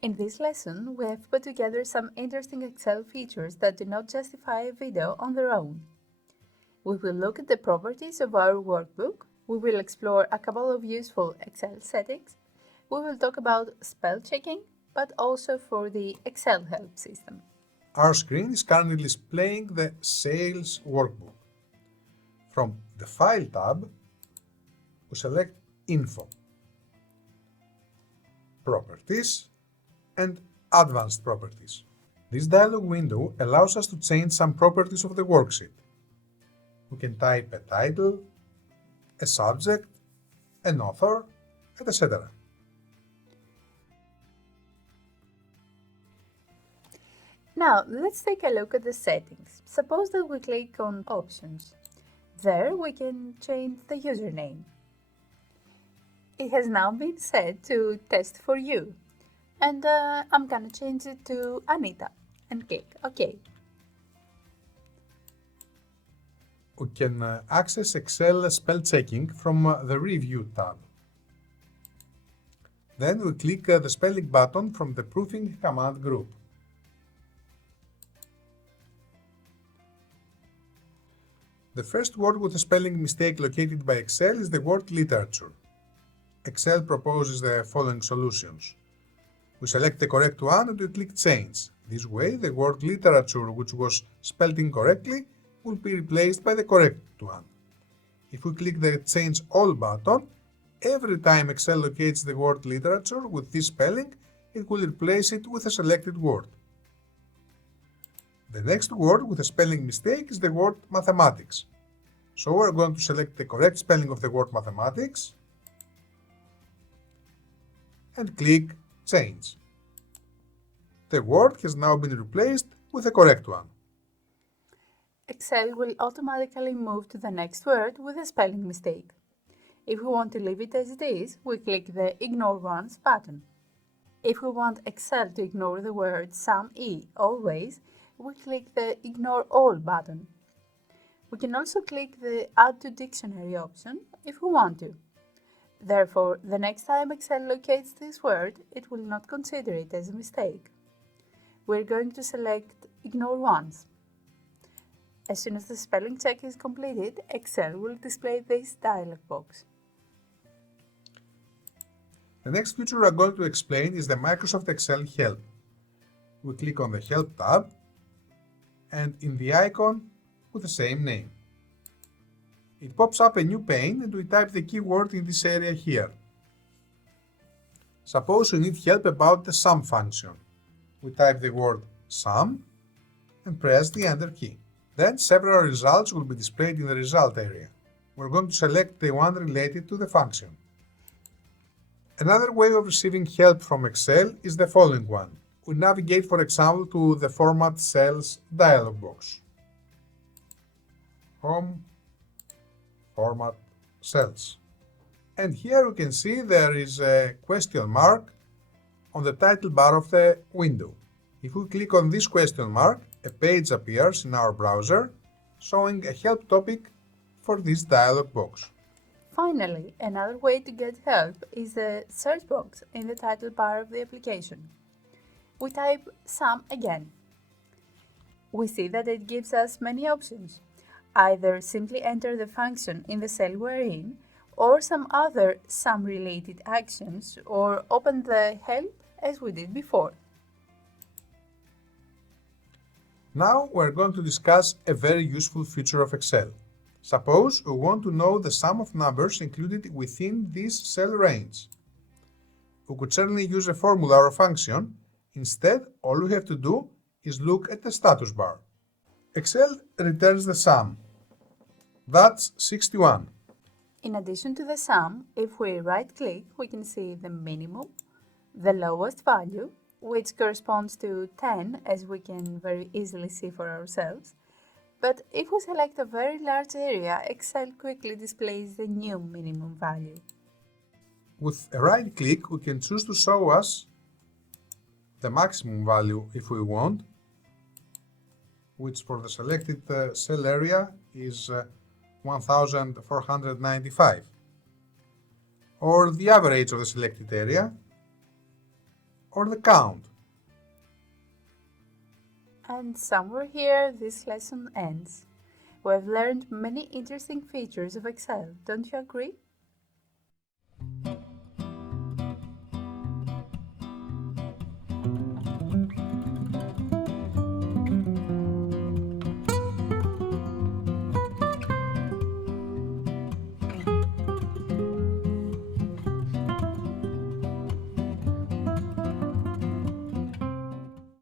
In this lesson, we have put together some interesting Excel features that do not justify a video on their own. We will look at the properties of our workbook, we will explore a couple of useful Excel settings, we will talk about spell checking, but also for the Excel help system. Our screen is currently displaying the Sales Workbook. From the File tab, we select Info, Properties, and Advanced Properties. This dialog window allows us to change some properties of the worksheet. We can type a title, a subject, an author, and etc. Now, let's take a look at the settings. Suppose that we click on Options. There we can change the username. It has now been set to Test for You, and I'm gonna change it to Anita and click OK. We can access Excel spell checking from the Review tab. Then we click the spelling button from the Proofing command group. The first word with a spelling mistake located by Excel is the word literature. Excel proposes the following solutions. We select the correct one and we click Change. This way, the word literature, which was spelled incorrectly, will be replaced by the correct one. If we click the Change All button, every time Excel locates the word literature with this spelling, it will replace it with a selected word. The next word with a spelling mistake is the word mathematics. So we're going to select the correct spelling of the word mathematics and click Change. The word has now been replaced with the correct one. Excel will automatically move to the next word with a spelling mistake. If we want to leave it as it is, we click the Ignore Once button. If we want Excel to ignore the word SUME always, we click the Ignore All button. We can also click the Add to Dictionary option if we want to. Therefore, the next time Excel locates this word, it will not consider it as a mistake. We're going to select Ignore Once. As soon as the spelling check is completed, Excel will display this dialog box. The next feature we are going to explain is the Microsoft Excel Help. We click on the Help tab and in the icon with the same name. It pops up a new pane and we type the keyword in this area here. Suppose we need help about the sum function. We type the word sum and press the Enter key. Then several results will be displayed in the result area. We're going to select the one related to the function. Another way of receiving help from Excel is the following one. We navigate, for example, to the Format Cells dialog box. Home, Format Cells. And here we can see there is a question mark on the title bar of the window. If we click on this question mark, a page appears in our browser showing a help topic for this dialog box. Finally, another way to get help is the search box in the title bar of the application. We type sum again. We see that it gives us many options. Either simply enter the function in the cell we're in, or some other sum-related actions, or open the help as we did before. Now we're going to discuss a very useful feature of Excel. Suppose we want to know the sum of numbers included within this cell range. We could certainly use a formula or a function. Instead, all we have to do is look at the status bar. Excel returns the sum. That's 61. In addition to the sum, if we right-click, we can see the minimum, the lowest value, which corresponds to 10, as we can very easily see for ourselves. But if we select a very large area, Excel quickly displays the new minimum value. With a right click, we can choose to show us the maximum value if we want, which for the selected cell area is 1495, or the average of the selected area, or the count. And somewhere here this lesson ends. We have learned many interesting features of Excel, don't you agree?